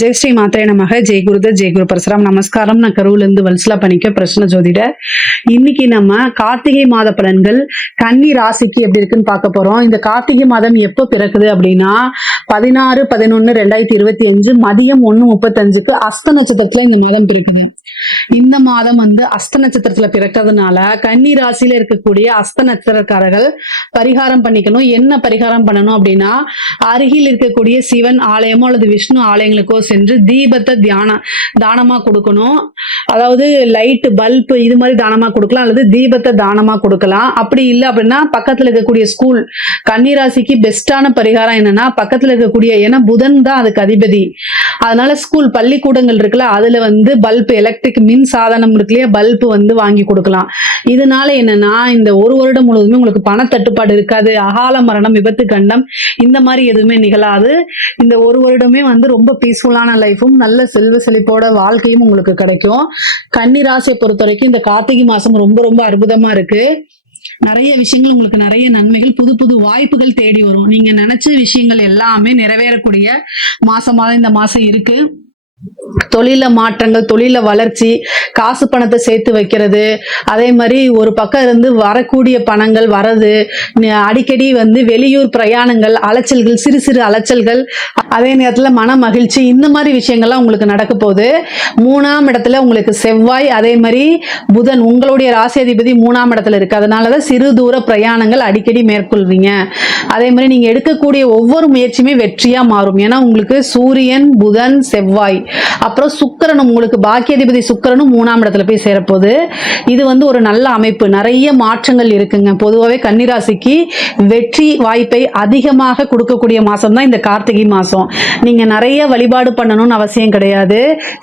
ஜெய் ஸ்ரீ மாத்திரை நமக ஜெய் குருத ஜெய் குரு பரசுராம் நமஸ்காரம் நான் கருவுல இருந்து வல்சலா பண்ணிக்க பிரச்சனை ஜோதிட இன்னைக்கு நம்ம கார்த்திகை மாத பலன்கள் கன்னி ராசிக்கு எப்படி இருக்குன்னு பார்க்க போறோம் இந்த கார்த்திகை மாதம் எப்போ பிறக்குது அப்படின்னா பதினாறு பதினொன்னு ரெண்டாயிரத்தி இருபத்தி அஞ்சு மதியம் ஒன்னு முப்பத்தஞ்சுக்கு அஸ்த நட்சத்திரத்துல இந்த மாதம் பிரிக்குது இந்த மாதம் வந்து அஸ்த நட்சத்திரத்துல பிறக்கிறதுனால கன்னி ராசியில இருக்கக்கூடிய அஸ்த நட்சத்திரக்காரர்கள் பரிகாரம் பண்ணிக்கணும் என்ன பரிகாரம் பண்ணணும் அப்படின்னா அருகில் இருக்கக்கூடிய சிவன் ஆலயமோ அல்லது விஷ்ணு ஆலயங்களுக்கோ சென்று தீபத்தை தியான தானமா கொடுக்கணும் அதாவது லைட் பல்ப் இது மாதிரி தானமா கொடுக்கலாம் அல்லது தீபத்தை தானமா கொடுக்கலாம் அப்படி இல்லை அப்படின்னா பக்கத்துல இருக்கக்கூடிய ஸ்கூல் கன்னிராசிக்கு பெஸ்டான பரிகாரம் என்னன்னா பக்கத்துல இருக்கக்கூடிய ஏன்னா புதன் தான் அதுக்கு அதிபதி அதனால ஸ்கூல் பள்ளிக்கூடங்கள் இருக்குல்ல அதுல வந்து பல்ப் எலக்ட்ரிக் மின் சாதனம் இருக்கு இல்லையா பல்ப் வந்து வாங்கி கொடுக்கலாம் இதனால என்னன்னா இந்த ஒரு வருடம் முழுவதுமே உங்களுக்கு பண தட்டுப்பாடு இருக்காது அகால மரணம் விபத்து கண்டம் இந்த மாதிரி எதுவுமே நிகழாது இந்த ஒரு வருடமே வந்து ரொம்ப பீஸ்ஃபுல்லான லைஃபும் நல்ல செல்வ செழிப்போட வாழ்க்கையும் உங்களுக்கு கிடைக்கும் கன்னி ராசியை பொறுத்த வரைக்கும் இந்த கார்த்திகை மாசம் ரொம்ப ரொம்ப அற்புதமா இருக்கு நிறைய விஷயங்கள் உங்களுக்கு நிறைய நன்மைகள் புது புது வாய்ப்புகள் தேடி வரும் நீங்க நினைச்ச விஷயங்கள் எல்லாமே நிறைவேறக்கூடிய மாசமாக இந்த மாசம் இருக்கு தொழில மாற்றங்கள் தொழில வளர்ச்சி காசு பணத்தை சேர்த்து வைக்கிறது அதே மாதிரி ஒரு பக்கம் இருந்து வரக்கூடிய பணங்கள் வரது அடிக்கடி வந்து வெளியூர் பிரயாணங்கள் அலைச்சல்கள் சிறு சிறு அலைச்சல்கள் அதே நேரத்தில் மன மகிழ்ச்சி இந்த மாதிரி விஷயங்கள்லாம் உங்களுக்கு நடக்க போகுது மூணாம் இடத்துல உங்களுக்கு செவ்வாய் அதே மாதிரி புதன் உங்களுடைய ராசி அதிபதி மூணாம் இடத்துல இருக்கு அதனால தான் சிறு தூர பிரயாணங்கள் அடிக்கடி மேற்கொள்வீங்க அதே மாதிரி நீங்கள் எடுக்கக்கூடிய ஒவ்வொரு முயற்சியுமே வெற்றியாக மாறும் ஏன்னா உங்களுக்கு சூரியன் புதன் செவ்வாய் அப்புறம் சுக்கரனும் உங்களுக்கு பாக்கியாதிபதி சுக்கரனும் மூணாம் இடத்துல போய் சேரப்போகுது இது வந்து ஒரு நல்ல அமைப்பு நிறைய மாற்றங்கள் இருக்குங்க பொதுவாகவே கன்னிராசிக்கு வெற்றி வாய்ப்பை அதிகமாக கொடுக்கக்கூடிய மாதம் தான் இந்த கார்த்திகை மாதம் நீங்கள் நிறைய வழிபாடு பண்ணணும்னு அவசியம் கிடையாது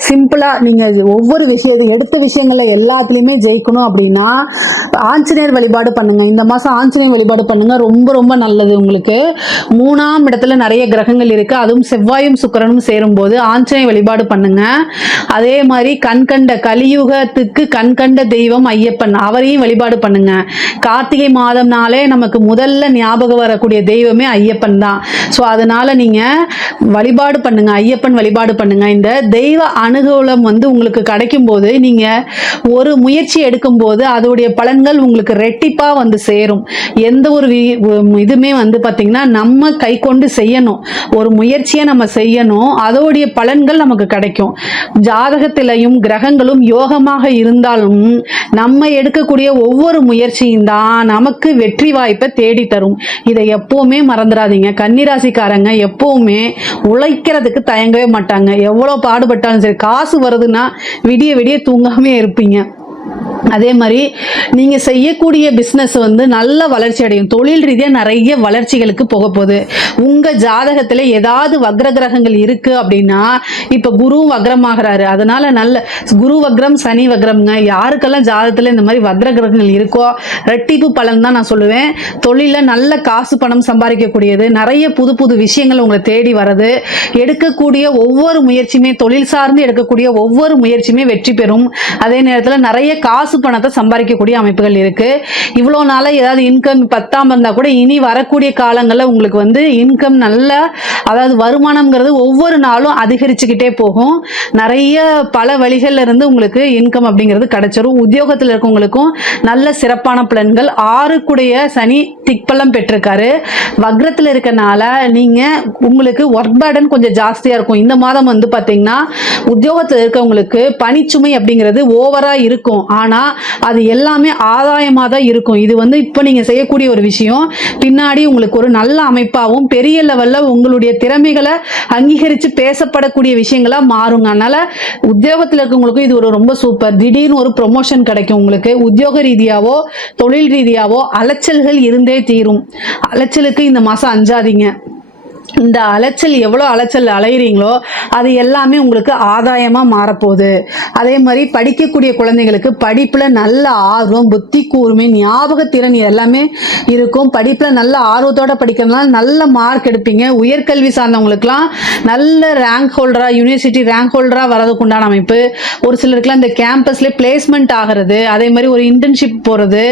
சிம்பிளாக நீங்கள் ஒவ்வொரு விஷயத்தை எடுத்த விஷயங்களில் எல்லாத்துலேயுமே ஜெயிக்கணும் அப்படின்னா ஆஞ்சநேயர் வழிபாடு பண்ணுங்கள் இந்த மாதம் ஆஞ்சநேயர் வழிபாடு பண்ணுங்கள் ரொம்ப ரொம்ப நல்லது உங்களுக்கு மூணாம் இடத்துல நிறைய கிரகங்கள் இருக்குது அதுவும் செவ்வாயும் சுக்கரனும் சேரும்போது ஆஞ்சநேயர் வழிபாடு வழிபாடு பண்ணுங்க அதே மாதிரி கண்கண்ட கலியுகத்துக்கு கண்கண்ட தெய்வம் ஐயப்பன் அவரையும் வழிபாடு பண்ணுங்க கார்த்திகை மாதம்னாலே நமக்கு முதல்ல ஞாபகம் வரக்கூடிய தெய்வமே ஐயப்பன் தான் ஸோ அதனால நீங்க வழிபாடு பண்ணுங்க ஐயப்பன் வழிபாடு பண்ணுங்க இந்த தெய்வ அனுகூலம் வந்து உங்களுக்கு கிடைக்கும் போது நீங்க ஒரு முயற்சி எடுக்கும் போது அதோடைய பலன்கள் உங்களுக்கு ரெட்டிப்பா வந்து சேரும் எந்த ஒரு இதுமே வந்து பார்த்தீங்கன்னா நம்ம கை கொண்டு செய்யணும் ஒரு முயற்சியை நம்ம செய்யணும் அதோடைய பலன்கள் நமக்கு நமக்கு கிடைக்கும் ஜாதகத்திலையும் கிரகங்களும் யோகமாக இருந்தாலும் நம்ம எடுக்கக்கூடிய ஒவ்வொரு முயற்சியும் தான் நமக்கு வெற்றி வாய்ப்பை தேடித்தரும் இதை எப்பவுமே மறந்துடாதீங்க கன்னிராசிக்காரங்க எப்பவுமே உழைக்கிறதுக்கு தயங்கவே மாட்டாங்க எவ்வளோ பாடுபட்டாலும் சரி காசு வருதுன்னா விடிய விடிய தூங்காமே இருப்பீங்க அதே மாதிரி நீங்கள் செய்யக்கூடிய பிஸ்னஸ் வந்து நல்ல வளர்ச்சி அடையும் தொழில் ரீதியாக நிறைய வளர்ச்சிகளுக்கு போக போகுது உங்கள் ஜாதகத்தில் ஏதாவது வக்ர கிரகங்கள் இருக்குது அப்படின்னா இப்போ குரு வக்ரமாகிறாரு அதனால் நல்ல குரு வக்ரம் சனி வக்ரம்ங்க யாருக்கெல்லாம் ஜாதகத்தில் இந்த மாதிரி வக்ர கிரகங்கள் இருக்கோ ரெட்டிப்பு பலன் தான் நான் சொல்லுவேன் தொழிலில் நல்ல காசு பணம் சம்பாதிக்கக்கூடியது நிறைய புது புது விஷயங்கள் உங்களை தேடி வர்றது எடுக்கக்கூடிய ஒவ்வொரு முயற்சியுமே தொழில் சார்ந்து எடுக்கக்கூடிய ஒவ்வொரு முயற்சியுமே வெற்றி பெறும் அதே நேரத்தில் நிறைய நிறைய காசு பணத்தை சம்பாதிக்கக்கூடிய அமைப்புகள் இருக்குது இவ்வளோ நாள ஏதாவது இன்கம் பத்தாம் இருந்தால் கூட இனி வரக்கூடிய காலங்களில் உங்களுக்கு வந்து இன்கம் நல்ல அதாவது வருமானம்ங்கிறது ஒவ்வொரு நாளும் அதிகரிச்சுக்கிட்டே போகும் நிறைய பல வழிகளில் இருந்து உங்களுக்கு இன்கம் அப்படிங்கிறது கிடைச்சிரும் உத்தியோகத்தில் இருக்கவங்களுக்கும் நல்ல சிறப்பான பலன்கள் ஆறுக்குடைய சனி திக்பலம் பெற்றிருக்காரு வக்ரத்தில் இருக்கனால நீங்கள் உங்களுக்கு ஒர்க் பேர்டன் கொஞ்சம் ஜாஸ்தியாக இருக்கும் இந்த மாதம் வந்து பார்த்தீங்கன்னா உத்தியோகத்தில் இருக்கவங்களுக்கு பனிச்சுமை அப்படிங்கிறது ஓவராக இருக்கும் இருக்கும் ஆனால் அது எல்லாமே ஆதாயமாக தான் இருக்கும் இது வந்து இப்போ நீங்கள் செய்யக்கூடிய ஒரு விஷயம் பின்னாடி உங்களுக்கு ஒரு நல்ல அமைப்பாகவும் பெரிய லெவலில் உங்களுடைய திறமைகளை அங்கீகரித்து பேசப்படக்கூடிய விஷயங்களாக மாறுங்க அதனால் உத்தியோகத்தில் இருக்கவங்களுக்கும் இது ஒரு ரொம்ப சூப்பர் திடீர்னு ஒரு ப்ரொமோஷன் கிடைக்கும் உங்களுக்கு உத்தியோக ரீதியாகவோ தொழில் ரீதியாகவோ அலைச்சல்கள் இருந்தே தீரும் அலைச்சலுக்கு இந்த மாதம் அஞ்சாதீங்க இந்த அலைச்சல் எவ்வளோ அலைச்சல் அலையிறீங்களோ அது எல்லாமே உங்களுக்கு ஆதாயமாக மாறப்போகுது அதே மாதிரி படிக்கக்கூடிய குழந்தைங்களுக்கு படிப்பில் நல்ல ஆர்வம் புத்தி கூர்மை ஞாபகத்திறன் எல்லாமே இருக்கும் படிப்பில் நல்ல ஆர்வத்தோடு படிக்கிறதுனால நல்ல மார்க் எடுப்பீங்க உயர்கல்வி சார்ந்தவங்களுக்குலாம் நல்ல ரேங்க் ஹோல்டராக யூனிவர்சிட்டி ரேங்க் ஹோல்டராக வரதுக்கு உண்டான அமைப்பு ஒரு சிலருக்குலாம் இந்த கேம்பஸ்லேயே பிளேஸ்மெண்ட் ஆகிறது அதே மாதிரி ஒரு இன்டர்ன்ஷிப் போகிறது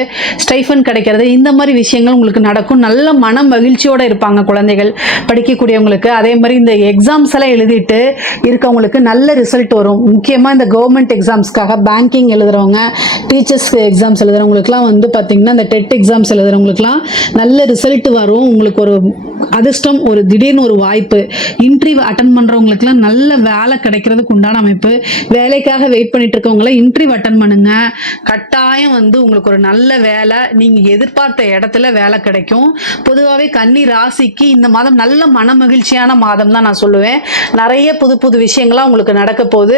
ஸ்டைஃபன் கிடைக்கிறது இந்த மாதிரி விஷயங்கள் உங்களுக்கு நடக்கும் நல்ல மன மகிழ்ச்சியோடு இருப்பாங்க குழந்தைகள் படிக்க படிக்கக்கூடியவங்களுக்கு அதே மாதிரி இந்த எக்ஸாம்ஸ் எல்லாம் எழுதிட்டு இருக்கவங்களுக்கு நல்ல ரிசல்ட் வரும் முக்கியமாக இந்த கவர்மெண்ட் எக்ஸாம்ஸ்க்காக பேங்கிங் எழுதுறவங்க டீச்சர்ஸ் எக்ஸாம்ஸ் எழுதுறவங்களுக்குலாம் வந்து பார்த்தீங்கன்னா இந்த டெட் எக்ஸாம்ஸ் எழுதுறவங்களுக்குலாம் நல்ல ரிசல்ட் வரும் உங்களுக்கு ஒரு அதிர்ஷ்டம் ஒரு திடீர்னு ஒரு வாய்ப்பு இன்டர்வியூ அட்டன் பண்ணுறவங்களுக்குலாம் நல்ல வேலை கிடைக்கிறதுக்கு உண்டான அமைப்பு வேலைக்காக வெயிட் பண்ணிட்டு இருக்கவங்கள இன்டர்வியூ அட்டன் பண்ணுங்க கட்டாயம் வந்து உங்களுக்கு ஒரு நல்ல வேலை நீங்கள் எதிர்பார்த்த இடத்துல வேலை கிடைக்கும் பொதுவாகவே கன்னி ராசிக்கு இந்த மாதம் நல்ல மன மகிழ்ச்சியான மாதம் தான் நான் சொல்லுவேன் நிறைய புது புது விஷயங்கள்லாம் உங்களுக்கு நடக்க போகுது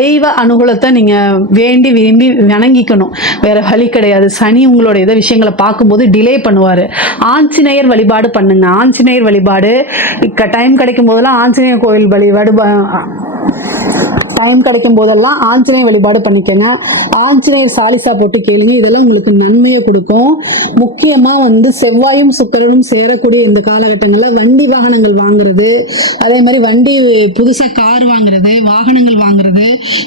தெய்வ அனுகூலத்தை நீங்க வேண்டி விரும்பி வணங்கிக்கணும் வேற வழி கிடையாது சனி உங்களோட இதை விஷயங்களை பார்க்கும்போது டிலே பண்ணுவாரு ஆஞ்சநேயர் வழிபாடு பண்ணுங்க ஆஞ்சநேயர் வழிபாடு டைம் கிடைக்கும் போதெல்லாம் ஆஞ்சநேயர் கோயில் வழிபாடு டைம் கிடைக்கும் போதெல்லாம் ஆஞ்சநேய வழிபாடு பண்ணிக்கோங்க ஆஞ்சநேயர் சாலிசா போட்டு கேளுங்க இதெல்லாம் உங்களுக்கு நன்மையை கொடுக்கும் முக்கியமாக வந்து செவ்வாயும் சுக்கரனும் சேரக்கூடிய இந்த காலகட்டங்களில் வண்டி வாகனங்கள் வாங்குறது அதே மாதிரி வண்டி புதுசாக கார் வாங்குறது வாகனங்கள் வாங்குறது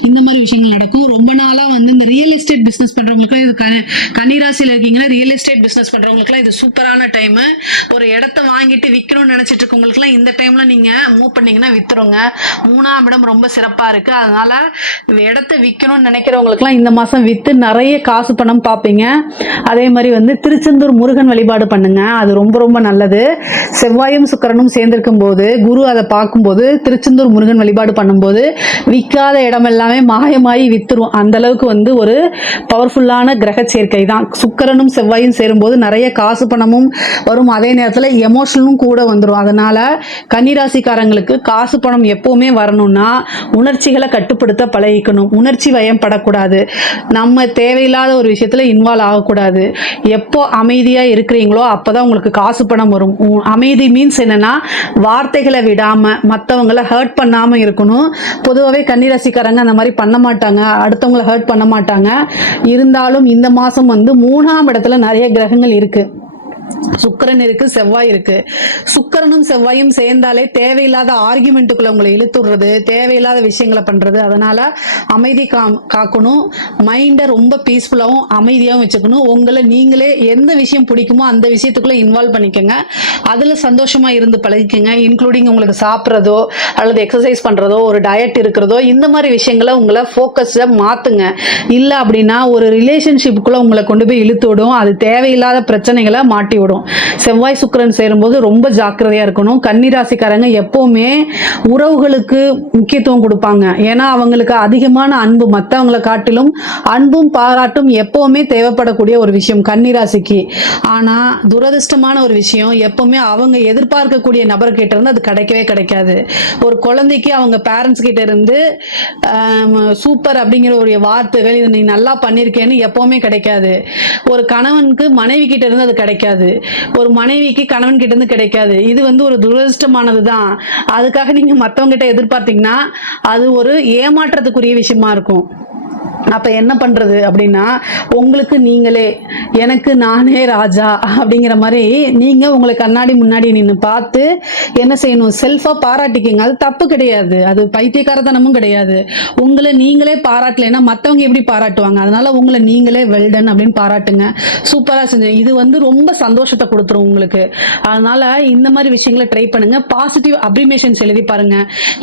இந்த மாதிரி விஷயங்கள் நடக்கும் ரொம்ப நாளாக வந்து இந்த ரியல் எஸ்டேட் பிஸ்னஸ் பண்ணுறவங்களுக்குலாம் இது கனி கன்னிராசியில் இருக்கீங்கன்னா ரியல் எஸ்டேட் பிஸ்னஸ் பண்ணுறவங்களுக்குலாம் இது சூப்பரான டைமு ஒரு இடத்த வாங்கிட்டு விற்கணும்னு நினச்சிட்டு இருக்கவங்களுக்குலாம் இந்த டைமில் நீங்கள் மூவ் பண்ணிங்கன்னா விற்றுருங்க மூணாம் இடம் ரொம்ப சிறப்பாக இருக்குது அதனால இடத்த விற்கணும்னு நினைக்கிறவங்களுக்குலாம் இந்த மாதம் விற்று நிறைய காசு பணம் பார்ப்பீங்க அதே மாதிரி வந்து திருச்செந்தூர் முருகன் வழிபாடு பண்ணுங்க அது ரொம்ப ரொம்ப நல்லது செவ்வாயும் சுக்கரனும் சேர்ந்திருக்கும் போது குரு அதை பார்க்கும்போது திருச்செந்தூர் முருகன் வழிபாடு பண்ணும்போது விற்காத இடம் எல்லாமே மாயமாயி வித்துரும் அந்த அளவுக்கு வந்து ஒரு பவர்ஃபுல்லான கிரக சேர்க்கை தான் சுக்கரனும் செவ்வாயும் சேரும்போது நிறைய காசு பணமும் வரும் அதே நேரத்தில் எமோஷனலும் கூட வந்துடும் அதனால கன்னிராசிக்காரங்களுக்கு காசு பணம் எப்பவுமே வரணும்னா உணர்ச்சிகளை கட்டுப்படுத்த பழகிக்கணும் உணர்ச்சி வயம் படக்கூடாது நம்ம தேவையில்லாத ஒரு விஷயத்தில் இன்வால்வ் ஆகக்கூடாது எப்போ அமைதியாக இருக்கிறீங்களோ அப்போ தான் உங்களுக்கு காசு பணம் வரும் அமைதி மீன்ஸ் என்னென்னா வார்த்தைகளை விடாமல் மற்றவங்களை ஹர்ட் பண்ணாமல் இருக்கணும் பொதுவாகவே கன்னிராசிக்காரங்க அந்த மாதிரி பண்ண மாட்டாங்க அடுத்தவங்களை ஹர்ட் பண்ண மாட்டாங்க இருந்தாலும் இந்த மாதம் வந்து மூணாம் இடத்துல நிறைய கிரகங்கள் இருக்குது சுக்கரன் இருக்கு செவ்வாய் இருக்கு சுக்கரனும் செவ்வாயும் சேர்ந்தாலே தேவையில்லாத ஆர்குமெண்ட்டுக்குள்ள உங்களை இழுத்துடுறது தேவையில்லாத விஷயங்களை பண்றது அதனால அமைதி கா காக்கணும் மைண்டை ரொம்ப பீஸ்ஃபுல்லாகவும் அமைதியாகவும் வச்சுக்கணும் உங்களை நீங்களே எந்த விஷயம் பிடிக்குமோ அந்த விஷயத்துக்குள்ள இன்வால்வ் பண்ணிக்கோங்க அதில் சந்தோஷமா இருந்து பழகிக்கங்க இன்க்ளூடிங் உங்களுக்கு சாப்பிட்றதோ அல்லது எக்ஸசைஸ் பண்றதோ ஒரு டயட் இருக்கிறதோ இந்த மாதிரி விஷயங்களை உங்களை ஃபோக்கஸை மாத்துங்க இல்லை அப்படின்னா ஒரு ரிலேஷன்ஷிப்புக்குள்ள உங்களை கொண்டு போய் இழுத்து விடும் அது தேவையில்லாத பிரச்சனைகளை மாட்டி விடும் செவ்வாய் சுக்கரன் சேரும்போது ரொம்ப ஜாக்கிரதையாக இருக்கணும் கன்னிராசிக்காரங்க எப்போவுமே உறவுகளுக்கு முக்கியத்துவம் கொடுப்பாங்க ஏன்னா அவங்களுக்கு அதிகமான அன்பு மற்றவங்களை காட்டிலும் அன்பும் பாராட்டும் எப்போவுமே தேவைப்படக்கூடிய ஒரு விஷயம் கன்னிராசிக்கு ஆனால் துரதிருஷ்டமான ஒரு விஷயம் எப்போவுமே அவங்க எதிர்பார்க்கக்கூடிய நபர்கிட்ட இருந்து அது கிடைக்கவே கிடைக்காது ஒரு குழந்தைக்கு அவங்க பேரண்ட்ஸ் கிட்ட இருந்து சூப்பர் அப்படிங்கிற ஒரு வார்த்தைகள் இது நீ நல்லா பண்ணியிருக்கேன்னு எப்போவுமே கிடைக்காது ஒரு கணவனுக்கு மனைவி கிட்ட இருந்து அது கிடைக்காது கிடைக்காது ஒரு மனைவிக்கு கணவன் கிட்ட இருந்து கிடைக்காது இது வந்து ஒரு துரதிருஷ்டமானது தான் அதுக்காக நீங்க மற்றவங்க கிட்ட எதிர்பார்த்தீங்கன்னா அது ஒரு ஏமாற்றத்துக்குரிய விஷயமா இருக்கும் அப்போ என்ன பண்ணுறது அப்படின்னா உங்களுக்கு நீங்களே எனக்கு நானே ராஜா அப்படிங்கிற மாதிரி நீங்கள் உங்களை கண்ணாடி முன்னாடி நின்று பார்த்து என்ன செய்யணும் செல்ஃபாக பாராட்டிக்கிங்க அது தப்பு கிடையாது அது பைத்தியக்காரத்தனமும் கிடையாது உங்களை நீங்களே பாராட்டலைன்னா மற்றவங்க எப்படி பாராட்டுவாங்க அதனால உங்களை நீங்களே வெல்டன் அப்படின்னு பாராட்டுங்க சூப்பராக செஞ்சேன் இது வந்து ரொம்ப சந்தோஷத்தை கொடுத்துரும் உங்களுக்கு அதனால இந்த மாதிரி விஷயங்களை ட்ரை பண்ணுங்க பாசிட்டிவ் அப்ரிமேஷன்ஸ் எழுதி பாருங்க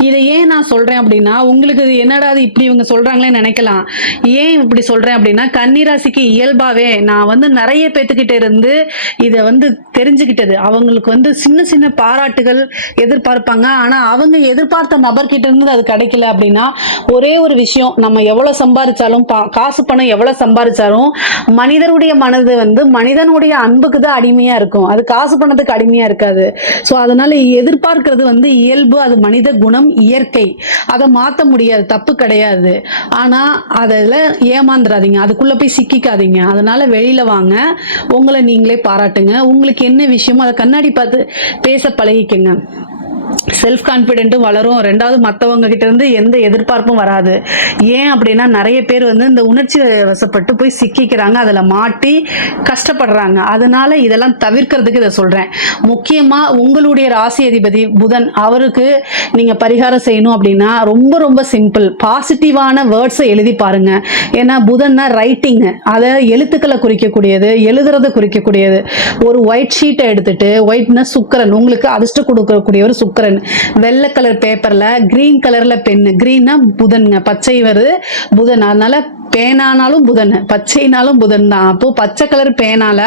இதை ஏன் நான் சொல்கிறேன் அப்படின்னா உங்களுக்கு என்னடா இப்படி இவங்க சொல்கிறாங்களே நினைக்கலாம் ஏன் இப்படி சொல்றேன் அப்படின்னா கன்னிராசிக்கு இயல்பாவே நான் வந்து நிறைய பேத்துக்கிட்ட இருந்து இதை வந்து தெரிஞ்சுக்கிட்டது அவங்களுக்கு வந்து சின்ன சின்ன பாராட்டுகள் எதிர்பார்ப்பாங்க ஆனா அவங்க எதிர்பார்த்த நபர்கிட்ட இருந்து அது கிடைக்கல அப்படின்னா ஒரே ஒரு விஷயம் நம்ம எவ்வளவு சம்பாதிச்சாலும் காசு பணம் எவ்வளவு சம்பாதிச்சாலும் மனிதனுடைய மனது வந்து மனிதனுடைய அன்புக்கு தான் அடிமையா இருக்கும் அது காசு பணத்துக்கு அடிமையா இருக்காது ஸோ அதனால எதிர்பார்க்கிறது வந்து இயல்பு அது மனித குணம் இயற்கை அதை மாற்ற முடியாது தப்பு கிடையாது ஆனா அதை இதில் ஏமாந்துடாதீங்க அதுக்குள்ளே போய் சிக்கிக்காதீங்க அதனால் வெளியில் வாங்க உங்களை நீங்களே பாராட்டுங்க உங்களுக்கு என்ன விஷயமோ அதை கண்ணாடி பார்த்து பேச பழகிக்கங்க செல்ஃப் கான்ஃபிடென்ட்டும் வளரும் ரெண்டாவது மற்றவங்க கிட்ட இருந்து எந்த எதிர்பார்ப்பும் வராது ஏன் அப்படின்னா நிறைய பேர் வந்து இந்த உணர்ச்சி வசப்பட்டு போய் சிக்கிக்கிறாங்க அதில் மாட்டி கஷ்டப்படுறாங்க அதனால இதெல்லாம் தவிர்க்கிறதுக்கு இதை சொல்கிறேன் முக்கியமாக உங்களுடைய ராசி அதிபதி புதன் அவருக்கு நீங்கள் பரிகாரம் செய்யணும் அப்படின்னா ரொம்ப ரொம்ப சிம்பிள் பாசிட்டிவான வேர்ட்ஸை எழுதி பாருங்க ஏன்னா புதன்னா ரைட்டிங்கு அதை எழுத்துக்களை குறிக்கக்கூடியது எழுதுறதை குறிக்கக்கூடியது ஒரு ஒயிட் ஷீட்டை எடுத்துட்டு ஒயிட்னா சுக்கரன் உங்களுக்கு அதிர்ஷ்டம் கொடுக்கக்கூடிய ஒரு சுக்கரன் சுக்கரன் வெள்ளை கலர் பேப்பர்ல கிரீன் கலர்ல பெண்ணு க்ரீன்னா புதன் பச்சை வருது புதன் அதனால பேனானாலும் புதன் பச்சைனாலும் புதன் தான் அப்போ பச்சை கலர் பேனால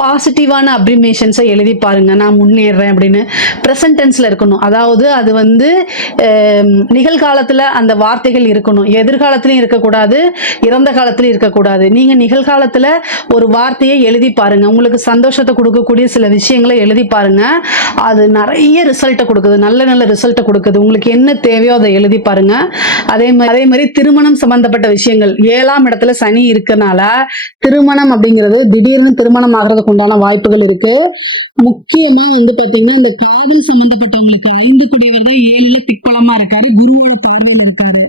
பாசிட்டிவான அப்ரிமேஷன்ஸை எழுதி பாருங்க நான் முன்னேறேன் அப்படின்னு பிரசன்டென்ஸ்ல இருக்கணும் அதாவது அது வந்து நிகழ்காலத்துல அந்த வார்த்தைகள் இருக்கணும் எதிர்காலத்திலையும் இருக்கக்கூடாது இறந்த காலத்திலையும் இருக்கக்கூடாது நீங்க நிகழ்காலத்துல ஒரு வார்த்தையை எழுதி பாருங்க உங்களுக்கு சந்தோஷத்தை கொடுக்கக்கூடிய சில விஷயங்களை எழுதி பாருங்க அது நிறைய ரிசல்ட்டை கொடுக்குது நல்ல நல்ல ரிசல்ட்டை கொடுக்குது உங்களுக்கு என்ன தேவையோ அதை எழுதி பாருங்க அதே மாதிரி அதே மாதிரி திருமணம் சம்பந்தப்பட்ட விஷயங்கள் ஏழாம் இடத்துல சனி இருக்கனால திருமணம் அப்படிங்கிறது திடீர்னு திருமணம் ஆகிறதுக்கு உண்டான வாய்ப்புகள் இருக்கு முக்கியமா வந்து பாத்தீங்கன்னா இந்த காதல் சம்பந்தப்பட்டவங்களுக்கு ஐந்து குடிகள் தான் ஏழுல திக்கலமா இருக்காரு குருவோட பார்வை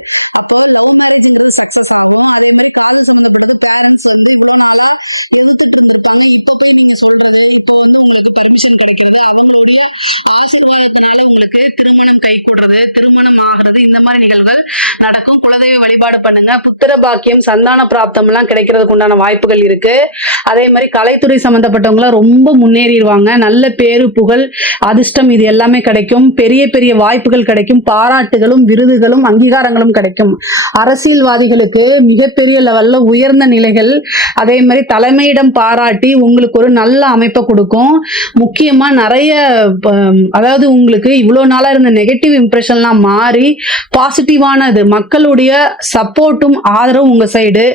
இருக்காரு திருமணம் கை கொடுறது திருமணம் போறது இந்த மாதிரி நிகழ்வுகள் நடக்கும் குலதெய்வ வழிபாடு பண்ணுங்க புத்திர பாக்கியம் சந்தான பிராப்தம் எல்லாம் கிடைக்கிறதுக்கு உண்டான வாய்ப்புகள் இருக்கு அதே மாதிரி கலைத்துறை சம்மந்தப்பட்டவங்களாம் ரொம்ப முன்னேறிடுவாங்க நல்ல பேரு புகழ் அதிர்ஷ்டம் இது எல்லாமே கிடைக்கும் பெரிய பெரிய வாய்ப்புகள் கிடைக்கும் பாராட்டுகளும் விருதுகளும் அங்கீகாரங்களும் கிடைக்கும் அரசியல்வாதிகளுக்கு மிகப்பெரிய லெவல்ல உயர்ந்த நிலைகள் அதே மாதிரி தலைமையிடம் பாராட்டி உங்களுக்கு ஒரு நல்ல அமைப்பை கொடுக்கும் முக்கியமா நிறைய அதாவது உங்களுக்கு இவ்வளோ நாளா இருந்த நெகட்டிவ் இம்ப்ரெஷன்லாம் மாறி பாசிட்டிவானது மக்களுடைய சப்போர்ட்டும் ஆதரவும் உங்க சைடு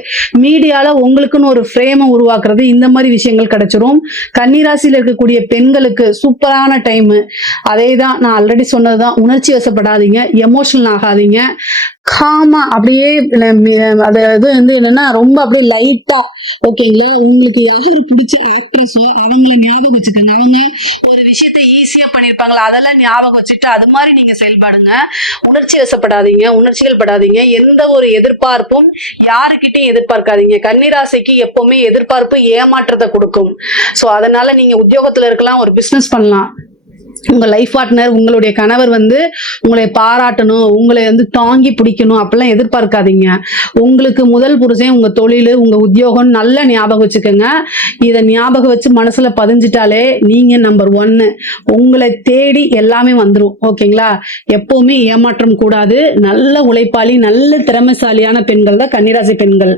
மீடியால உங்களுக்குன்னு ஒரு ஃப்ரேமை உருவாக்குறது அப்படிங்கிறது இந்த மாதிரி விஷயங்கள் கிடைச்சிரும் கன்னிராசியில் இருக்கக்கூடிய பெண்களுக்கு சூப்பரான டைமு அதே தான் நான் ஆல்ரெடி சொன்னதுதான் உணர்ச்சி வசப்படாதீங்க எமோஷனல் ஆகாதீங்க காமா அப்படியே அதாவது வந்து என்னன்னா ரொம்ப அப்படியே லைட்டா ஓகேங்களா உங்களுக்கு யாரு பிடிச்ச ஆக்ட்ரஸோ அவங்கள ஞாபகம் வச்சுக்கோங்க அவங்க ஒரு விஷயத்த ஈஸியா பண்ணிருப்பாங்களா அதெல்லாம் ஞாபகம் வச்சுட்டு அது மாதிரி நீங்க செயல்பாடுங்க உணர்ச்சி வசப்படாதீங்க உணர்ச்சிகள் படாதீங்க எந்த ஒரு எதிர்பார்ப்பும் யாருக்கிட்டையும் எதிர்பார்க்காதீங்க கன்னிராசைக்கு எப்பவுமே எதிர்பார்ப்பு ஏமாற்றத்தை கொடுக்கும் சோ அதனால நீங்க உத்தியோகத்துல இருக்கலாம் ஒரு பிசினஸ் பண்ணலாம் உங்கள் லைஃப் பார்ட்னர் உங்களுடைய கணவர் வந்து உங்களை பாராட்டணும் உங்களை வந்து தாங்கி பிடிக்கணும் அப்படிலாம் எதிர்பார்க்காதீங்க உங்களுக்கு முதல் புருஷன் உங்கள் தொழில் உங்கள் உத்தியோகம் நல்ல ஞாபகம் வச்சுக்கோங்க இதை ஞாபகம் வச்சு மனசில் பதிஞ்சிட்டாலே நீங்கள் நம்பர் ஒன்று உங்களை தேடி எல்லாமே வந்துடும் ஓகேங்களா எப்போவுமே ஏமாற்றம் கூடாது நல்ல உழைப்பாளி நல்ல திறமைசாலியான பெண்கள் தான் கன்னிராசி பெண்கள்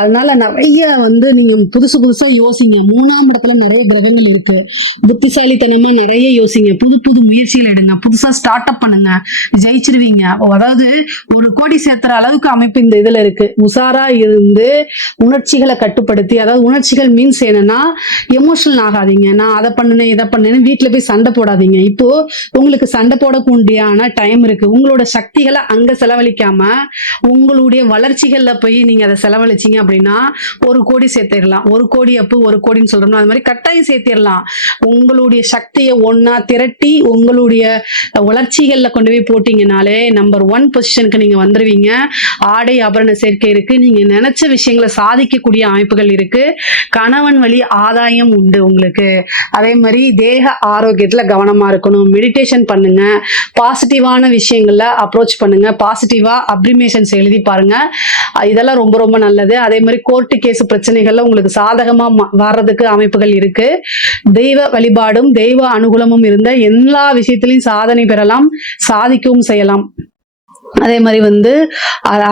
அதனால நிறைய வந்து நீங்கள் புதுசு புதுசாக யோசிங்க மூணாம் இடத்துல நிறைய கிரகங்கள் இருக்கு புத்திசாலித்தனமாக நிறைய யோசிங்க புது புது முயற்சிகள் எடுங்க புதுசா ஸ்டார்ட் அப் பண்ணுங்க ஜெயிச்சிருவீங்க அதாவது ஒரு கோடி சேர்த்துற அளவுக்கு அமைப்பு இந்த இதுல இருக்கு உசாரா இருந்து உணர்ச்சிகளை கட்டுப்படுத்தி அதாவது உணர்ச்சிகள் மீன்ஸ் என்னன்னா எமோஷனல் ஆகாதீங்க நான் அதை பண்ணினேன் இதை பண்ணினேன் வீட்டுல போய் சண்டை போடாதீங்க இப்போ உங்களுக்கு சண்டை போடக்கூடியான டைம் இருக்கு உங்களோட சக்திகளை அங்க செலவழிக்காம உங்களுடைய வளர்ச்சிகள்ல போய் நீங்க அதை செலவழிச்சீங்க அப்படின்னா ஒரு கோடி சேர்த்திடலாம் ஒரு கோடி அப்போ ஒரு கோடின்னு சொல்றோம்னா அது மாதிரி கட்டாயம் சேர்த்திடலாம் உங்களுடைய சக்தியை ஒன்னா திரட்டி திரட்டி உங்களுடைய வளர்ச்சிகளில் கொண்டு போய் போட்டீங்கனாலே நம்பர் ஒன் பொசிஷனுக்கு நீங்க வந்துருவீங்க ஆடை ஆபரண சேர்க்கை இருக்கு நீங்க நினைச்ச விஷயங்களை சாதிக்கக்கூடிய அமைப்புகள் இருக்கு கணவன் வழி ஆதாயம் உண்டு உங்களுக்கு அதே மாதிரி தேக ஆரோக்கியத்துல கவனமா இருக்கணும் மெடிடேஷன் பண்ணுங்க பாசிட்டிவான விஷயங்கள்ல அப்ரோச் பண்ணுங்க பாசிட்டிவா அப்ரிமேஷன்ஸ் எழுதி பாருங்க இதெல்லாம் ரொம்ப ரொம்ப நல்லது அதே மாதிரி கோர்ட்டு கேஸ் பிரச்சனைகள்ல உங்களுக்கு சாதகமா வர்றதுக்கு அமைப்புகள் இருக்கு தெய்வ வழிபாடும் தெய்வ அனுகூலமும் இருந்த எல்லா விஷயத்திலையும் சாதனை பெறலாம் சாதிக்கவும் செய்யலாம் அதே மாதிரி வந்து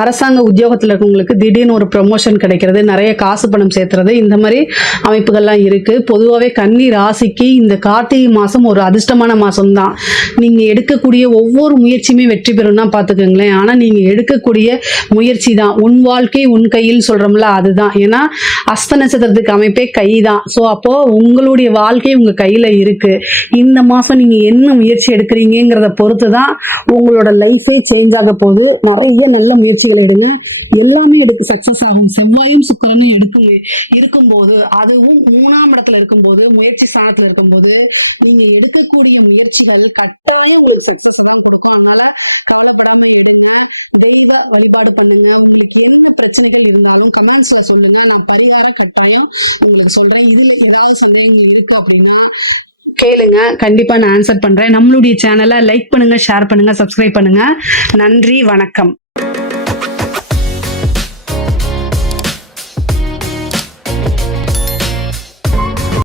அரசாங்க உத்தியோகத்தில் இருக்கவங்களுக்கு திடீர்னு ஒரு ப்ரொமோஷன் கிடைக்கிறது நிறைய காசு பணம் சேர்த்துறது இந்த மாதிரி அமைப்புகள்லாம் இருக்குது பொதுவாகவே கன்னி ராசிக்கு இந்த கார்த்திகை மாதம் ஒரு அதிர்ஷ்டமான மாதம் தான் நீங்கள் எடுக்கக்கூடிய ஒவ்வொரு முயற்சியுமே வெற்றி பெறும்னா பார்த்துக்கோங்களேன் ஆனால் நீங்கள் எடுக்கக்கூடிய முயற்சி தான் உன் வாழ்க்கை உன் கையில் சொல்கிறோம்ல அதுதான் ஏன்னா அஸ்த நட்சத்திரத்துக்கு அமைப்பே கை தான் ஸோ அப்போது உங்களுடைய வாழ்க்கை உங்கள் கையில் இருக்குது இந்த மாதம் நீங்கள் என்ன முயற்சி எடுக்கிறீங்கிறத பொறுத்து தான் உங்களோட லைஃபே சேஞ்ச் ஆக ஆக போகுது நிறைய நல்ல முயற்சிகளை எடுங்க எல்லாமே எடுக்க சக்சஸ் ஆகும் செவ்வாயும் சுக்கரனும் எடுக்க இருக்கும்போது அதுவும் மூணாம் இடத்துல இருக்கும்போது முயற்சி ஸ்தானத்துல இருக்கும்போது நீங்க எடுக்கக்கூடிய முயற்சிகள் கட்டாயம் வழிபாடு பண்ணுங்க பிரச்சனைகள் இருந்தாலும் பரிகாரம் கட்டணும் உங்களுக்கு சொல்லி இதுல ஏதாவது சந்தேகங்கள் இருக்கும் அப்படின்னா கேளுங்க கண்டிப்பா நான் ஆன்சர் பண்றேன் நம்மளுடைய சேனலை லைக் பண்ணுங்க ஷேர் பண்ணுங்க சப்ஸ்கிரைப் பண்ணுங்க நன்றி வணக்கம்